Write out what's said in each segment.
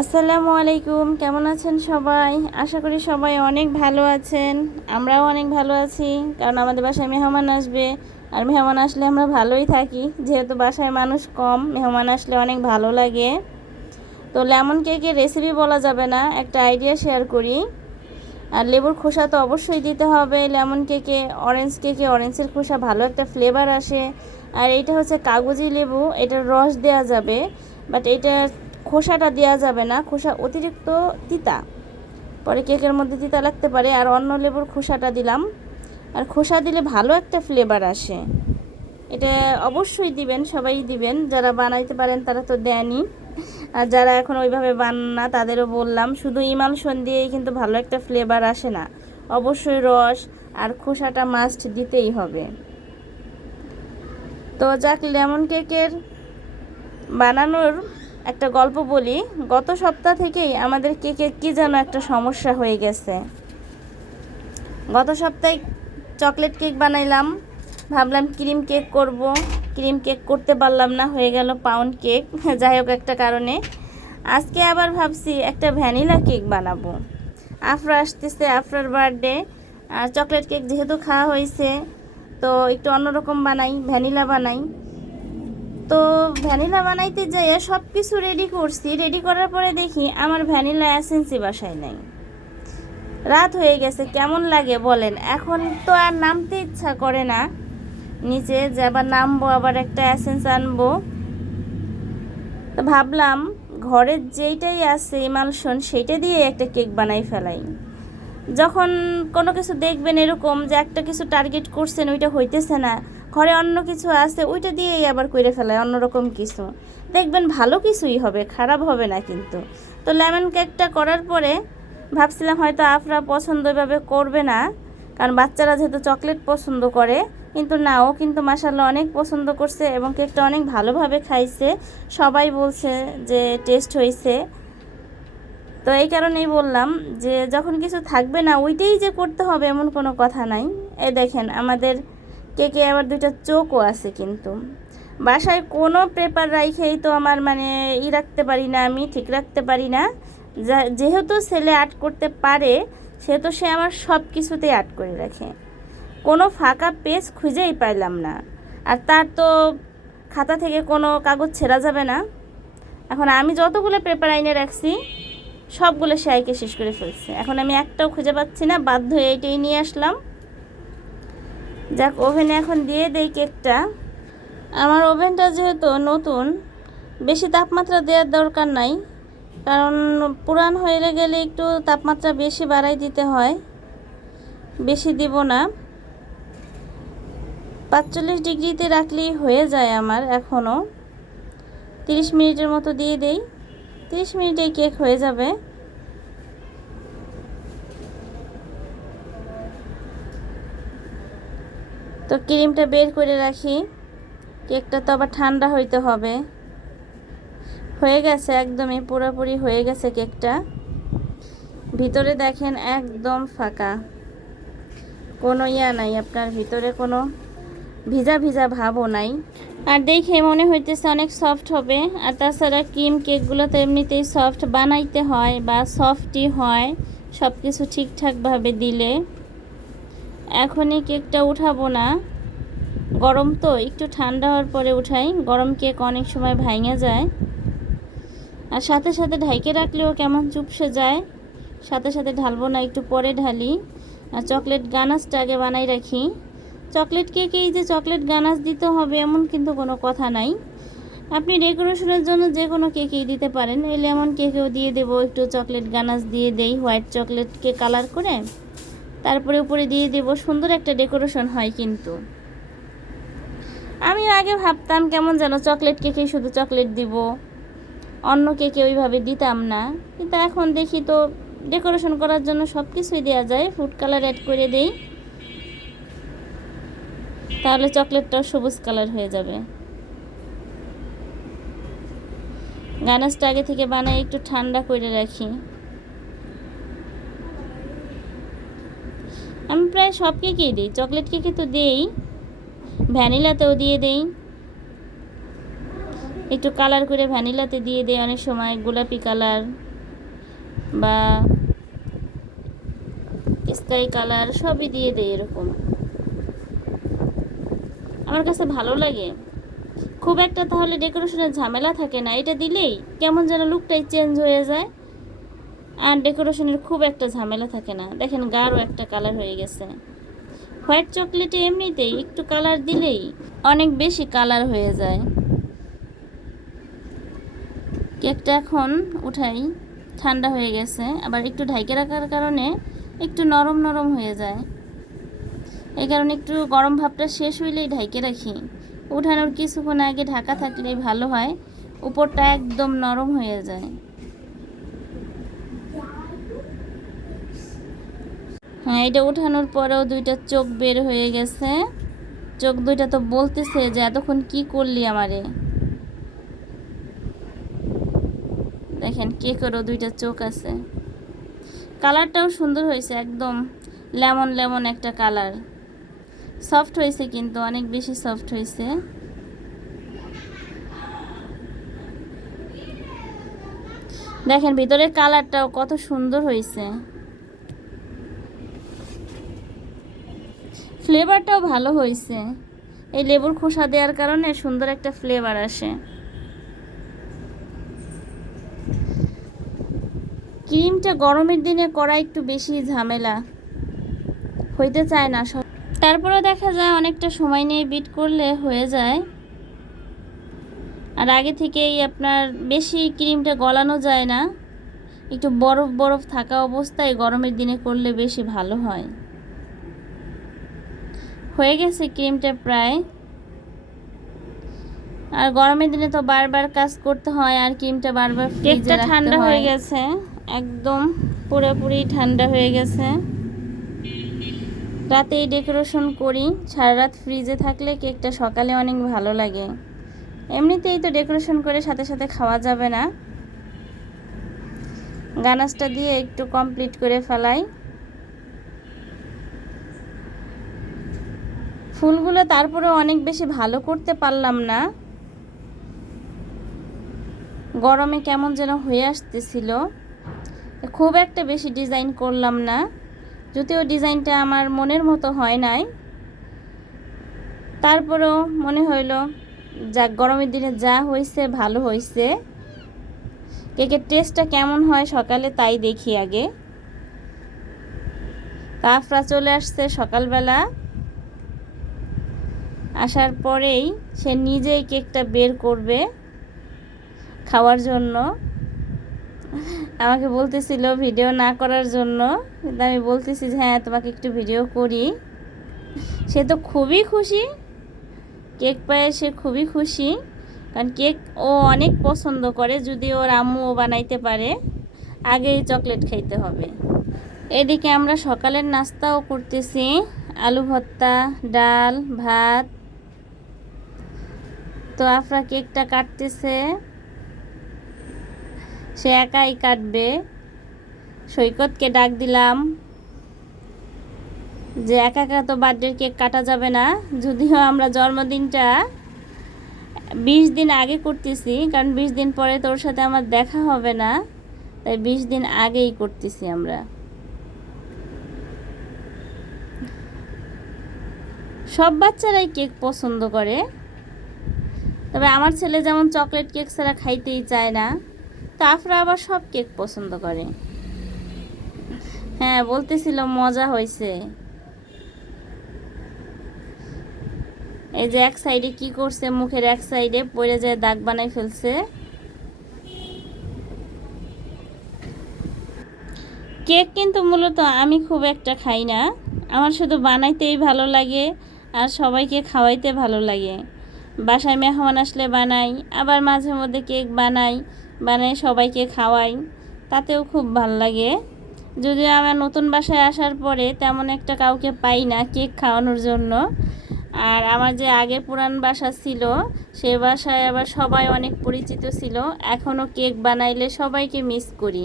আসসালামু আলাইকুম, কেমন আছেন সবাই? আশা করি সবাই অনেক ভালো আছেন। আমরাও অনেক ভালো আছি, কারণ আমাদের বাসায় মেহমান আসবে। আর মেহমান আসলে আমরা ভালোই থাকি, যেহেতু বাসায় মানুষ কম, মেহমান আসলে অনেক ভালো লাগে। তো লেমন কেকের রেসিপি বলা যাবে না, একটা আইডিয়া শেয়ার করি। আর লেবুর খোসা তো অবশ্যই দিতে হবে লেমন কেকে। অরেঞ্জের খোসা ভালো একটা ফ্লেভার আসে। আর এইটা হচ্ছে কাগজি লেবু, এটার রস দেওয়া যাবে, বাট এটা খোসাটা দেওয়া যাবে না, খোসা অতিরিক্ত তিতা, পরে কেকের মধ্যে তিতা লাগতে পারে। আর অন্য লেবুর খোসাটা দিলাম, আর খোসা দিলে ভালো একটা ফ্লেভার আসে। এটা অবশ্যই দিবেন, সবাই দিবেন, যারা বানাইতে পারেন তারা তো দেনই, আর যারা এখন ওইভাবে বানান না তাদেরও বললাম, শুধু ইমালশন দিয়েই কিন্তু ভালো একটা ফ্লেভার আসে না, অবশ্যই রস আর খোসাটা মাস্ট দিতেই হবে। তো যাক, লেমন কেকের বানানোর একটা গল্প বলি। গত সপ্তাহ থেকেই আমাদের কেকে কী যেন একটা সমস্যা হয়ে গেছে। গত সপ্তাহে চকলেট কেক বানাইলাম, ভাবলাম ক্রিম কেক করব, ক্রিম কেক করতে পারলাম না, হয়ে গেল পাউন্ড কেক। যাই হোক, একটা কারণে আজকে আবার ভাবছি একটা ভ্যানিলা কেক বানাবো। আফরা আসতেছে, আফরার বার্থডে, আর চকলেট কেক যেহেতু খাওয়া হয়েছে, তো একটু অন্যরকম বানাই, ভ্যানিলা বানাই। তো ভ্যানিলা বানাইতে যাইয়ে সব কিছু রেডি করছি, রেডি করার পরে দেখি আমার ভ্যানিলা এসেন্সই বাসায় নাই। রাত হয়ে গেছে, কেমন লাগে বলেন? এখন তো আর নামতে ইচ্ছা করে না নিচে, যে আবার নামবো, আবার একটা এসেন্স আনবো। তো ভাবলাম ঘরের যেইটাই আছে ইমালশন, সেইটা দিয়ে একটা কেক বানাই ফেলাই। যখন কোনো কিছু দেখবেন এরকম যে একটা কিছু টার্গেট করছেন, ওইটা হইতেছে না, ঘরে অন্য কিছু আছে, ওইটা দিয়েই আবার করে ফেলায় অন্যরকম কিছু, দেখবেন ভালো কিছুই হবে, খারাপ হবে না কিন্তু। তো লেমন কেকটা করার পরে ভাবছিলাম হয়তো আফরা পছন্দ এভাবে করবে না, কারণ বাচ্চারা যেহেতু চকলেট পছন্দ করে, কিন্তু না, ও কিন্তু মাশাআল্লাহ অনেক পছন্দ করছে এবং কেকটা অনেক ভালোভাবে খাইছে। সবাই বলছে যে টেস্ট হয়েছে। তো এই কারণেই বললাম যে যখন কিছু থাকবে না ওইটাই যে করতে হবে এমন কোনো কথা নাই। এই দেখেন, আমাদের কেকে আবার দুইটা চোখও আছে, কিন্তু বাসায় কোনো পেপার রাইখেই তো আমার রাখতে পারি না, আমি ঠিক রাখতে পারি না। যেহেতু ছেলে আর্ট করতে পারে, সেহেতু সে আমার সব কিছুতেই আর্ট করে রাখে, কোনো ফাঁকা পেজ খুঁজেই পাইলাম না। আর তার তো খাতা থেকে কোনো কাগজ ছেঁড়া যাবে না। এখন আমি যতগুলো পেপার আইনে রাখছি সবগুলো সে আইকে শেষ করে ফেলছে, এখন আমি একটাও খুঁজে পাচ্ছি না, বাধ্য হয়ে এইটাই নিয়ে আসলাম। যাক, ওভেনে এখন দিয়ে দেই কেকটা। আমার ওভেনটা যেহেতু নতুন, বেশি তাপমাত্রা দেওয়ার দরকার নাই, কারণ পুরান হয়ে গেলে একটু তাপমাত্রা বেশি বাড়াই দিতে হয়, বেশি দিব না। 45 ডিগ্রিতে রাখলেই হয়ে যায় আমার। এখনও 30 মিনিটের মতো দিয়ে দেই, 30 মিনিটেই কেক হয়ে যাবে। তো ক্রিমটা বের করে রাখি, কেকটা তো আবার ঠান্ডা হইতে হবে। হয়ে গেছে, একদমই পুরোপুরি হয়ে গেছে কেকটা। ভিতরে দেখেন একদম ফাঁকা, কোনো নাই, আপনার ভিতরে কোনো ভিজা ভিজা ভাবও নাই। আর দেখে মনে হইতেছে অনেক সফট হবে। আর তাছাড়া ক্রিম কেকগুলো তো এমনিতেই সফট বানাইতে হয়, বা সফটই হয় সব কিছু ঠিকঠাকভাবে দিলে। এখনই কেকটা উঠাবো না, গরম তো, একটু ঠান্ডা হওয়ার পরে উঠাই, গরম কেক অনেক সময় ভাঙে যায়। আর সাথে সাথে ঢাইকে রাখলেও কেমন চুপসে যায়, সাথে সাথে ঢালবো না, একটু পরে ঢালি। আর চকলেট গানাশটা আগে বানাই রাখি। চকলেট কেকেই যে চকলেট গানাশ দিতে হবে এমন কিন্তু কোনো কথা নাই, আপনি ডেকোরেশনের জন্য যে কোনো কেকেই দিতে পারেন। এই লেমন কেকেও দিয়ে দেবো, একটু চকলেট গানাশ দিয়ে দেই, হোয়াইট চকলেটকে কালার করে, তারপরে উপরে দিয়ে দেবো, সুন্দর একটা ডেকোরেশন হয়। কিন্তু আমি আগে ভাবতাম কেমন যেন চকলেট কেকেই শুধু চকলেট দিব, অন্য কেকে ওইভাবে দিতাম না, কিন্তু এখন দেখি তো ডেকোরেশন করার জন্য সব কিছুই দেওয়া যায়। ফুড কালার অ্যাড করে দেই, তাহলে চকলেটটাও সবুজ কালার হয়ে যাবে। গানাশটা আগে থেকে বানাই একটু ঠান্ডা করে রাখি। আমি প্রায় সব কেকেই দিই, চকলেট কেকে তো দিই, ভ্যানিলাতেও দিয়ে দিই। একটু কালার করে ভ্যানিলাতে দিয়ে দেয়, অনেক সময় গোলাপি কালার বা স্কাই কালার সবই দিয়ে দেয় এরকম। আমার কাছে ভালো লাগে খুব একটা, তাহলে ডেকোরেশনের ঝামেলা থাকে না। এটা দিলেই কেমন যেন লুকটাই চেঞ্জ হয়ে যায়, আর ডেকোরেশনের খুব একটা ঝামেলা থাকে না। দেখেন গাঢ় একটা কালার হয়ে গেছে। হোয়াইট চকলেটে এমনিতেই একটু কালার দিলেই অনেক বেশি কালার হয়ে যায়। কেকটা এখন উঠাই, ঠান্ডা হয়ে গেছে, আবার একটু ঢাইকে রাখার কারণে একটু নরম নরম হয়ে যায়। এই কারণে একটু গরম ভাবটা শেষ হইলেই ঢাইকে রাখি। উঠানোর কিছুক্ষণ আগে ঢাকা থাকলেই ভালো হয়, উপরটা একদম নরম হয়ে যায়। হ্যাঁ, এটা উঠানোর পরেও দুইটা চোখ বের হয়ে গেছে। চোখ দুইটা তো বলতেছে যে এতক্ষণ কি করলি আমারে। দেখেন কেকেরও দুইটা চোখ আছে। কালারটাও সুন্দর হয়েছে, একদম লেমন লেমন একটা কালার। সফট হয়েছে, কিন্তু অনেক বেশি সফট হয়েছে। দেখেন ভিতরের কালারটাও কত সুন্দর হয়েছে, ফ্লেভারটাও ভালো হয়েছে। এই লেবুর খোসা দেওয়ার কারণে সুন্দর একটা ফ্লেভার আসে। ক্রিমটা গরমের দিনে করা একটু বেশি ঝামেলা, হইতে চায় না সব। তারপরেও দেখা যায় অনেকটা সময় নিয়ে বিট করলে হয়ে যায়। আর আগে থেকেই আপনার বেশি ক্রিমটা গলানো যায় না, একটু বরফ বরফ থাকা অবস্থায় গরমের দিনে করলে বেশি ভালো হয়। হয়ে গেছে ক্রিমটা প্রায়। আর গরমের দিনে তো বারবার কাজ করতে হয়, আর ক্রিমটা বারবার ফ্রিজে রাখতে হয়। ঠান্ডা হয়ে গেছে, একদম পুরোপুরি ঠান্ডা হয়ে গেছে। রাতেই ডেকোরেশন করি, সারা রাত ফ্রিজে থাকলে কেকটা সকালে অনেক ভালো লাগে। এমনিতেই তো ডেকোরেশন করে সাথে সাথে খাওয়া যাবে না, গানাশটা দিয়ে একটু কমপ্লিট করে ফেলাই। ফুলগুলো তারপরে অনেক বেশি ভালো করতে পারলাম না, গরমে কেমন যেন হয়ে আসতেছিল। খুব একটা বেশি ডিজাইন করলাম না, যদিও ডিজাইনটা আমার মনের মতো হয় নাই। তারপরেও মনে হইলো যা গরমের দিনে যা হয়েছে ভালো হয়েছে। কেকের টেস্টটা কেমন হয় সকালে তাই দেখি আগে। আফরা চলে আসছে সকালবেলা, আসার পরেই সে নিজেই কেকটা বের করবে খাওয়ার জন্য। আমাকে বলতেছিল ভিডিও না করার জন্য, কিন্তু আমি বলতেছি যে হ্যাঁ তোমাকে একটু ভিডিও করি। সে তো খুবই খুশি, কেক পেয়ে সে খুবই খুশি, কারণ কেক ও অনেক পছন্দ করে। যদি ওর আম্মুও বানাইতে পারে, আগেই চকলেট খাইতে হবে। এদিকে আমরা সকালের নাস্তাও করতেছি, আলু ভর্তা, ডাল, ভাত। তো আফরা কেকটা কাটতেছে, সে একাই কাটবে। সৈকতকে ডাক দিলাম যে একা একা তো বার্থডের কেক কাটা যাবে না, যদিও আমরা জন্মদিনটা 20 দিন আগে করতেছি, কারণ 20 দিন পরে তোর সাথে আমার দেখা হবে না, তাই 20 দিন আগেই করতেছি আমরা। সব বাচ্চারাই কেক পছন্দ করে, তবে আমার ছেলে যেমন চকলেট কেক ছাড়া খাইতেই চায় না, তো আফরা আবার সব কেক পছন্দ করে। হ্যাঁ বলতেছিল মজা হয়েছে। এই যে এক সাইডে কি করছে, মুখের এক সাইডে পড়ে যায় দাগ বানাই ফেলছে। কেক কিন্তু মূলত আমি খুব একটা খাই না, আমার শুধু বানাইতেই ভালো লাগে আর সবাইকে খাওয়াইতে ভালো লাগে। বাসায় মেহমান আসলে বানাই, আবার মাঝে মধ্যে কেক বানাই সবাইকে খাওয়াই, তাতেও খুব ভালো লাগে। যদিও আমার নতুন বাসায় আসার পরে তেমন একটা কাউকে পাই না কেক খাওয়ানোর জন্য। আর আমার যে আগের পুরান বাসা ছিল, সে বাসায় আবার সবাই অনেক পরিচিত ছিল। এখনও কেক বানাইলে সবাইকে মিস করি,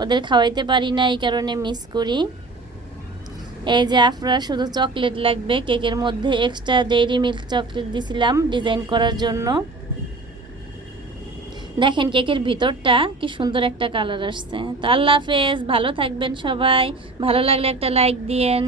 ওদের খাওয়াইতে পারি না, এই কারণে মিস করি। এই যে আফরা শুধু চকলেট লাগবে, কেকের মধ্যে এক্সট্রা ডেইরি মিল্ক চকলেট দিছিলাম ডিজাইন করার জন্য। দেখেন কেকের ভিতরটা কি সুন্দর একটা কালার আসছে। তো আল্লাহ হাফেজ, ভালো থাকবেন সবাই। ভালো লাগলে একটা লাইক দিয়েন।